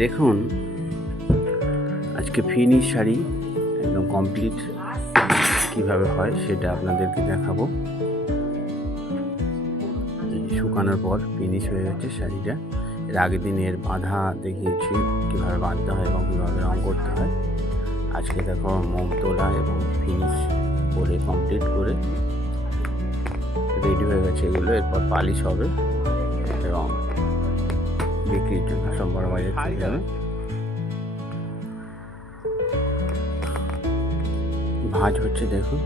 দেখুন আজকে ফিনিশ শাড়ি একদম কমপ্লিট কিভাবে হয় সেটা আপনাদেরকে দেখাবো। শুকানোর পর ফিনিশ হয়ে গেছে শাড়িটা। এর আগের দিনের বাঁধা দেখিয়েছি কীভাবে বাঁধতে হয় এবং কীভাবে রং করতে হয়। আজকে দেখো মোম তোলা এবং ফিনিশ করে কমপ্লিট করে রেডি হয়ে গেছে এগুলো। এরপর পালিশ হবে এবং বিক্রির জন্য সব বড় বাজারে চলে যাবে। ভাঁজ হচ্ছে দেখুন,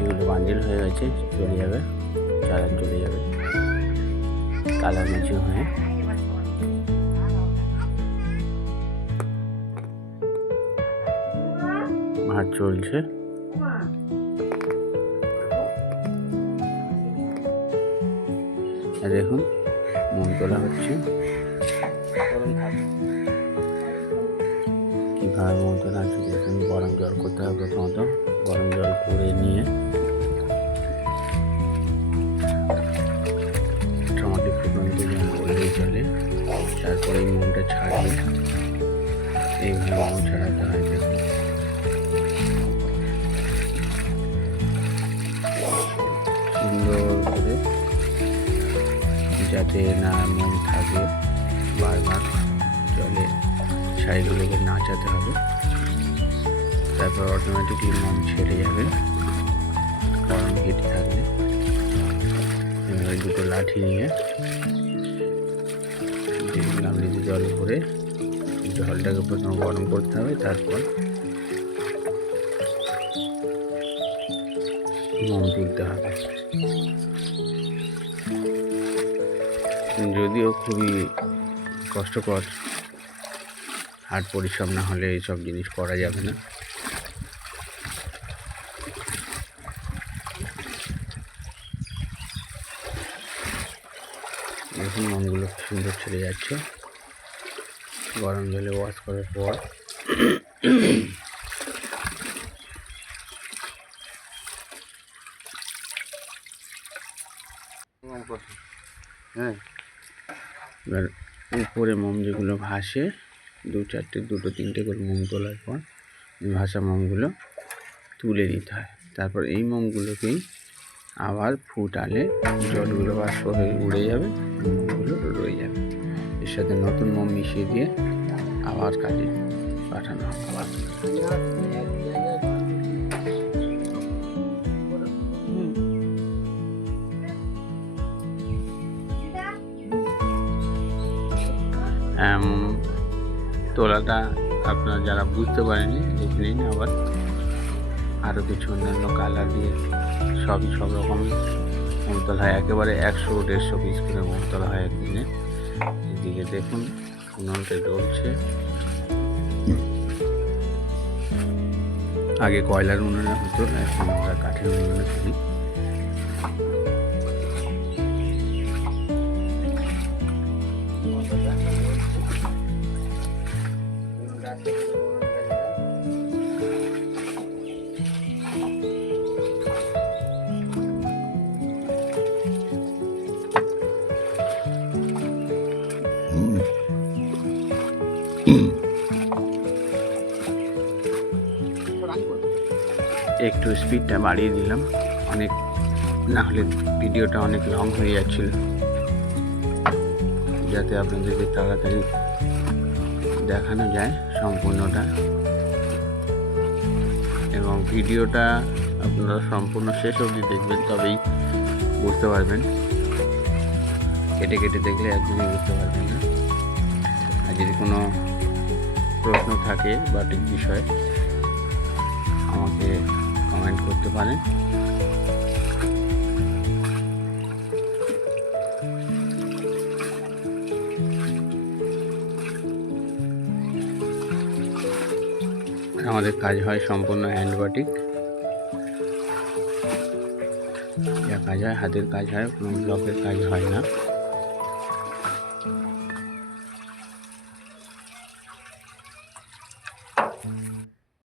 এগুলো বান্ডিল হয়ে গেছে, চলে যাবে, চালান চলে যাবে কালার ম্যাচিং হয়ে। ভাঁজ চলছে। দেখুন মোম তোলা হচ্ছে, কীভাবে মোম তোলা হচ্ছে দেখুন। গরম জল করতে হবে প্রথমত, গরম জল করে নিয়ে টমেটো ফুটন্ত জল বললেই চলে। তারপরে এই মোমটা ছাড়বে, এইভাবে মোম ছাড়াতে হয় দেখুন। সুন্দর করে যাতে না মোম থাকে, বারবার জলে শাড়িগুলোকে নাচাতে হবে। তারপর অটোমেটিকলি মোম ছেড়ে যাবে গরম হিট থাকলে। এভাবে দুটো লাঠি নিয়ে গামলিতে জল ভরে জলটাকে প্রথমে গরম করতে হবে, তারপর মোম তুলতে হবে। যদিও খুবই কষ্টকর, হার্ড পরিশ্রম না হলে এইসব জিনিস করা যাবে না। দেখুন মোমগুলো খুব সুন্দর ছেড়ে যাচ্ছে গরম জলে ওয়াশ করার পর। এবার উপরে মোম যেগুলো ভাসে, দুটো তিনটে করে মোম তোলার পর ভাসা মোমগুলো তুলে নিতে হয়। তারপর এই মোমগুলোকেই আবার ফুটালে জলগুলো বাষ্প হয়ে উড়ে যাবে, মোমগুলো রয়ে যাবে। এর সাথে নতুন মোম মিশিয়ে দিয়ে আবার কাজে পাঠানো হবে। তোলাটা আপনারা যারা বুঝতে পারেনি দেখে নিন। আবার আরও কিছু অন্যান্য কালার দিয়ে সব রকম মোম তোলা হয়। একেবারে 100-150 পিস করে মোম তোলা হয় একদিনে। এদিকে দেখুন উনুনটা জ্বলছে। আগে কয়লার উনুনে হতো, এখন আমরা কাঠের উনুনে করি। একটু স্পিডটা বাড়িয়ে দিলাম, অনেক না হলে ভিডিওটা অনেক লং হয়ে যাচ্ছিল, যাতে আপনাদেরকে তাড়াতাড়ি দেখানো যায় সম্পূর্ণটা। এবং ভিডিওটা আপনারা সম্পূর্ণ শেষ অবধি দেখবেন, তবেই বুঝতে পারবেন। কেটে কেটে দেখলে একদমই বুঝতে পারবেন না। আর যদি কোনো প্রশ্ন থাকে বা ঠিক বিষয়ে আমাকে কমেন্ট করতে পারেন। আমাদের কাজ হয় সম্পূর্ণ হ্যান্ড বাটিক, যা কাজ হয় হাতের কাজ হয়, কোনো ব্লকের কাজ হয় না।